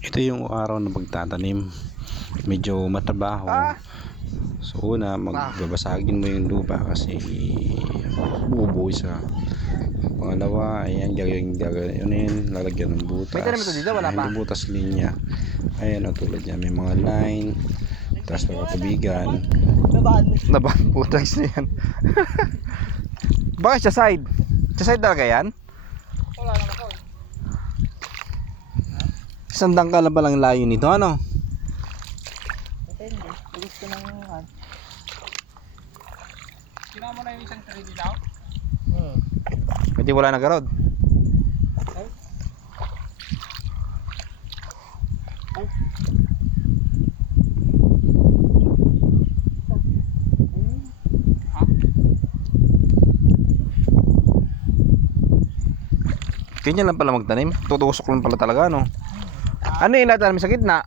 Ito yung araw na pagtatanim. Medyo matrabaho. So una, magbabasagin mo yung lupa kasi bubuo sa. Pangalawa, ayan, gagawin, lalagyan ng butas. May tanim ito dito, wala pa? Yung butas linya. Ayan, tulad niya, may mga line. Tapos magkatubigan. Laban, putags na yan. Bakit sa side? Sa side talaga yan? Wala naman ako. Isang dangkal na palang layo nito, ano? Depende. Ulit ko ng ano. Kina mo na yung isang sarili daw? Pwede wala na garod. Ay. Ganyan lang pala magtanim. Tutusok lang pala talaga, no? Ano yung itatanim sa gitna?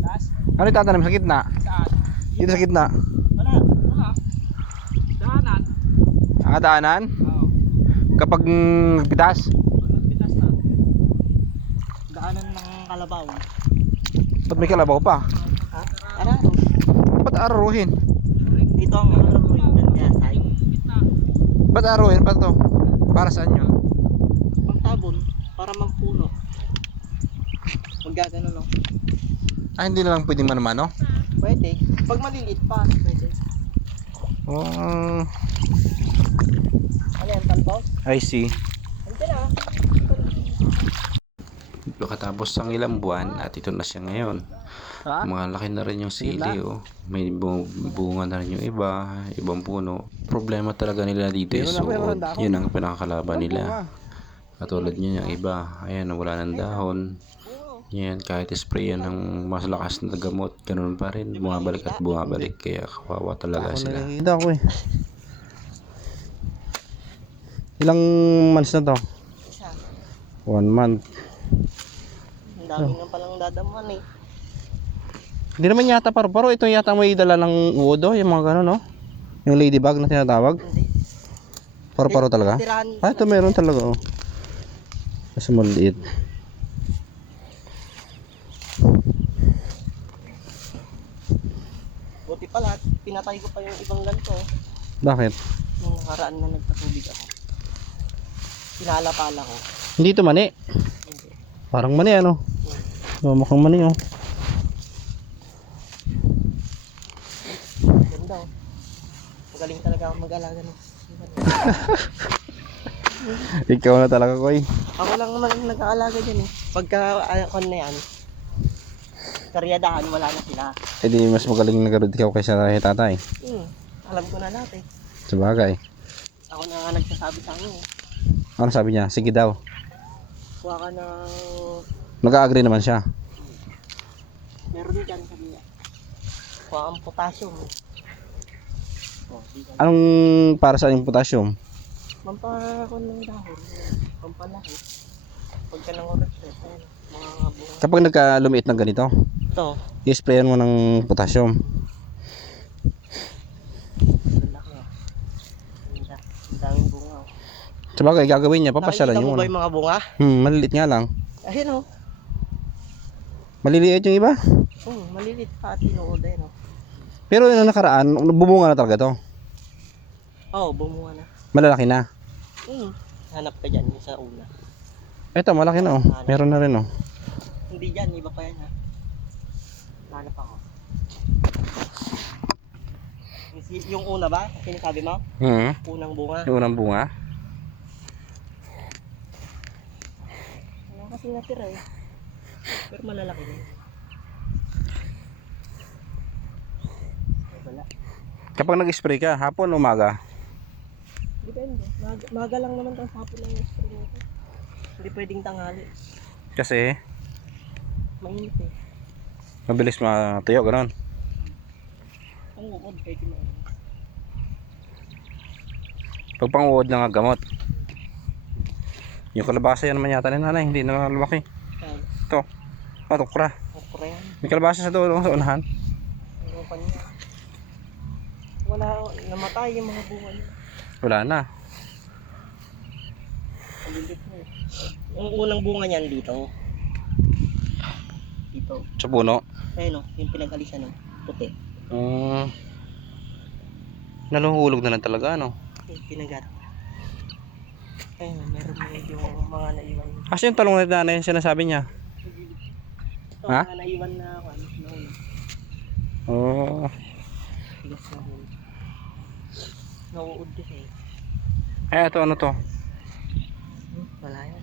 Taas? Ano yung itatanim sa gitna? Saan? Dito sa gitna. Wala. Wala. Daanan. Daanan? Oo. Kapag nagpitas? Pag nagpitas na. Daanan ng kalabaw. Ba't may kalabaw pa? Ha? Araro. Ba't araruhin? Dito ang araro yung kaya side. Ba't araruhin pa to? Para saan yun? Pangtabon. Para magpuno. Magagano no? Ah, hindi na lang pwedeng manumano? Pwede. Pag maliliit pa, pwede. Oh, Ano yan, talbos? I see. Andiyan na. Pagkatapos ng ilang buwan at ito na siya ngayon. Ha? Malaki na rin yung sili, oh. May bunga na rin yung ibang puno. Problema talaga nila dito is suod. Yun ang pinakakalaban nila. Katulad nyo yung iba, ayan, wala ng dahon. Yan, kahit spray yan ng mas lakas na gamot, ganun pa rin, bumabalik at bumabalik. Kaya kawawa talaga sila. Nakikita ko eh. Ilang months na to? Isa. 1 month. Ang dami nga palang dadaman eh. Hindi naman yata paru-paro. Ito yata may dala ng uodo, yung mga gano'n, no? Yung ladybug na tinatawag. Hindi. Paru-paro talaga? Tirahan. Ah, ito meron talaga, oh. Kasi maliit. Buti pala, pinatay ko pa yung ibang ganito. Bakit? Nung nakaraan na nagpatubig ako. Pinalapala ko. Hindi ito mani. Hindi. Parang mani, ano? Oh, mukhang mani, oh. Ganda oh. Magaling talaga ako mag-alaga ng Ikaw na talaga, Koy. Ako lang naman ang nag-aalaga dyan eh. Pagka kon na yan, karyadahan wala na sila. Eh di mas magaling na garod ikaw kaysa tatay. Alam ko na lahat eh. Sabagay. Ako na nga nagsasabi sa akin eh. Ano sabi niya? Sige daw. Kuha ka ng... Nag-a-agree naman siya. Meron dyan sabi niya. Kuha kang potassium. Oh, di ka. Anong para sa yung potassium? Mampakakon ng dahon. Pampalaki. Pagka nang oras-ret, ayun. Mga bunga. Kapag nagka-lumiit ng ganito, Ito. i-sprayan mo ng potassium. Malaki ah. Ang daming bunga oh. Sabagay, gagawin niya, papasyalan Nakikita niyo mo ba muna. yung mga bunga? Maliliit nga lang. Ayun oh. Maliliit yung iba. Malilit pa at tinuod ayun oh. Pero yung nakaraan, bumunga na talaga to. Oo, bumunga na. Malalaki na. Hanap ka dyan yung sa una. Ito, malaki na, oh. Meron na rin, oh. Hindi dyan, iba pa yan ha. Hanap ako. Yung una ba? Sinasabi mo? Unang bunga. Yung unang bunga. Wala kasing natira eh. Pero malalaki na. Wala. Kapag nag-spray ka, hapon o umaga? Depende. Maga lang naman ang hapon lang yung spray nito. Hindi pwedeng tanghali. Kasi Mainit eh. mabilis matuyo, gano'n. Ang uod pwede mo. Pag pang-uod na nga gamot. Yung kalabasa yan naman yata ni nanay, hindi na lumaki. Yan. Ito, tukra. Okra yan. May kalabasa sa doon, sa unahan. Ano pa niya? Wala, namatay yung mga bunga niya. Wala na. Malilit na eh. Yung unang bunga niyan dito. dito. Sa puno. Ayun o, yung pinag-alisan o, puti. Naluhulog na lang talaga, ano? Yung pinagat. Ayun, meron medyo mga naiwan. Kasi yung talong na yung sinasabi niya. Ito, Ha? mga naiwan na ako, noon. Oo. Tigas na huli. Nauud kasi. Ay, ito ano to? Wala yan.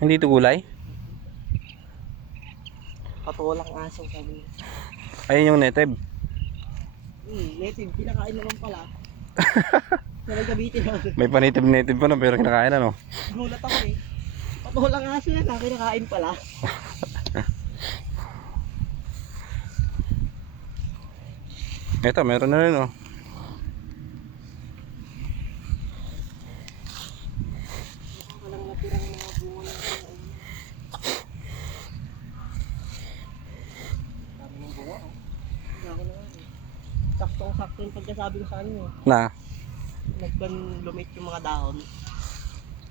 Hindi ito gulay? Patulang aso sabi niya. Ayun yung native. Native, pinakain naman pala. Sabay gabitin ako. May pa-native pa na pero kinakain ano. Gulat ako eh. Patulang aso yan, kinakain pala. Ito, meron na rin oh. Walang natirang mga bunga na ito. Sabi ng bunga oh. Hindi ako na nga eh. Saktong-sakto yung pagkasabi ko sa ano eh. Na. Nagban-lumit yung mga dahon.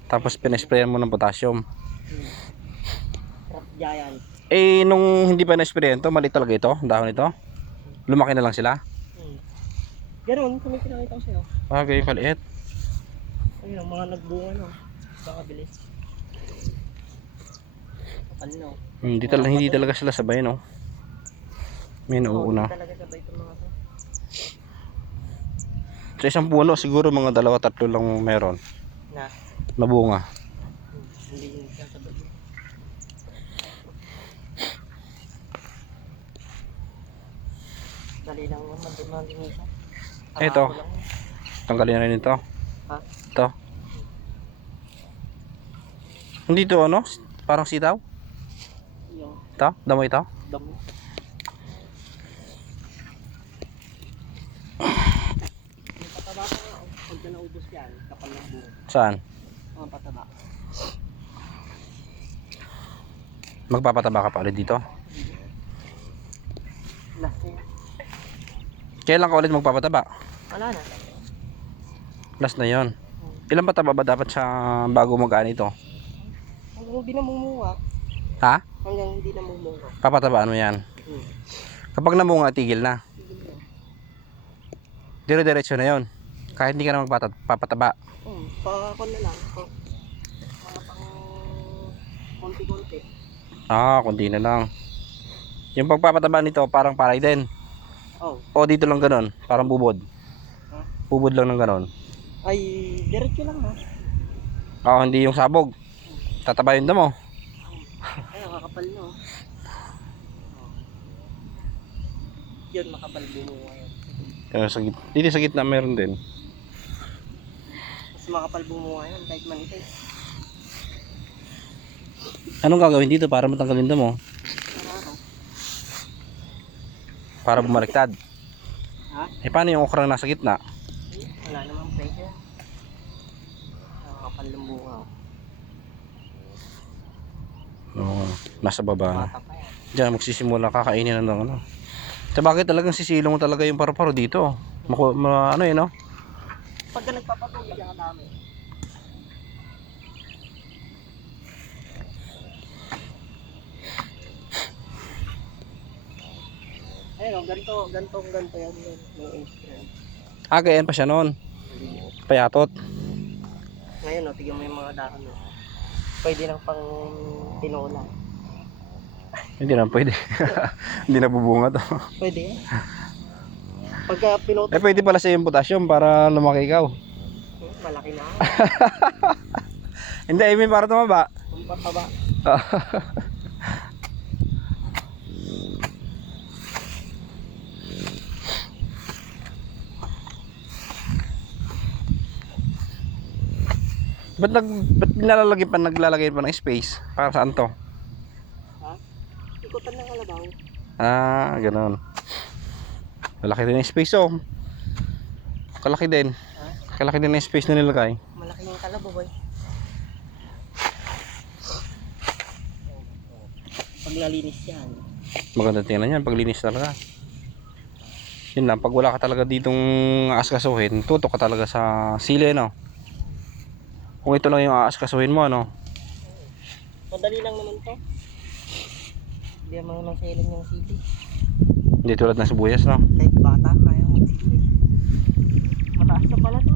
Tapos pinesprayan mo ng potassium. Rock giant. Eh, nung hindi pa na-sprayan to, mali talaga ito, dahon ito. Lumaki na lang sila. Ganon, kung may pinakita ko sa'yo. Ah, ganyan kaliit. Ayun, ang mga nagbunga no. Baka bilis. Kapal no. Hindi talaga sila sabay, no? May nauuna. Hindi talaga sabay itong mga to. Sa isang puno, siguro mga 2-3 lang meron. Na bunga. Hindi yun siya sabay. Dali lang naman, di malinis. Ito. Tanggalin na rin ito. Ha? Ito. Hindi ito ano? Parang sitaw? Yung Ito? Damo ito? damo. Yung pataba ko nga, pag ka naubos yan, kapal ng buo. Saan? Mga pataba. Magpapataba ka pa ulit dito? Last na yan. Kailan ka ulit magpapataba? Wala na. Last na yon. Ilang pataba ba dapat sa bago mag-ani ito? Hanggang hindi namumunga. Ha? Hanggang hindi namumunga. Papatabaan mo yan. Kapag namunga, tigil na. Dire-diretso na yon. Kahit hindi ka na magpapataba. Pakakon na lang. Mga pang konti-konti. Ah, kundi na lang. Yung pagpapataba nito parang paray din. Oh. O dito lang ganon, parang bubod. Ha? Bubod lang ng ganon. Ay, diretso lang ha. Ah, hindi yung sabog. Tataba yung damo. Ay, nakakapal no. Yun, makapal bumunga yan. Dito sa gitna meron din. Mas makapal bumunga yan kahit manitay. Anong gagawin dito para matanggalin damo? Para bumaliktad. Ha? Eh paano yung okra nasa gitna? Wala namang pressure. Nakakapal ng bunga. Oo, nasa baba. Bata pa yan. Diyan magsisimula kakainin ng ano. Sa bakit talagang sisilong mo talaga yung paru-paro dito. Ano eh no? Pagka nagpapatuloy yan dami. Ayun, ganito yan. Yung instrument. Ah, ganyan pa siya noon. Payatot. Ngayon, tignan mo yung mga dahon. Pwede lang pang tinola. Hindi na pwede. Hindi na bubunga to. Pwede yan. Pagka pinuto, Eh pwede pala sa yung potassium para lumaki ikaw. malaki na. Hindi, I mean para tumaba. Kung pataba. Ba't naglalagay pa ng space? Para saan to? Ha? Ikutan ng kalabaw. Ah, ganoon. Malaki din yung space oh. Kalaki din. Ha? Kalaki din yung space na nilagay. Malaki yung kalabaw boy. Paglalinis yan. Maganda tingnan yan, paglinis talaga. Yun lang, pag wala ka talaga ditong aaskasuhin, tutok ka talaga sa sili no. Kung ito lang yung aaskasuhin mo ano. Madali lang naman to. Hindi naman maselan yung sili. Hindi tulad ng sibuyas, no? Kahit bata, kaya magsili. Mataas na pala to.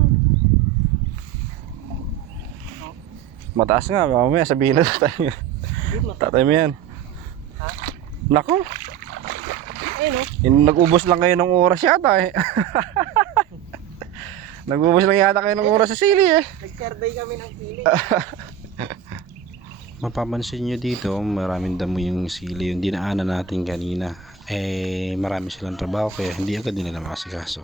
Mataas nga, mamaya sabihin na tayo. Hindi mataas. Tatay mo yan. Ha? Nako, Ayun o. nag-ubos lang kayo ng oras yata eh. Nag-ubos lang yata kayo ng oras sa sili eh. Nag-survey kami ng sili. Mapapansin nyo dito, maraming damo yung sili, yung dinaanan natin kanina. Marami silang trabaho kaya hindi agad nila masikaso.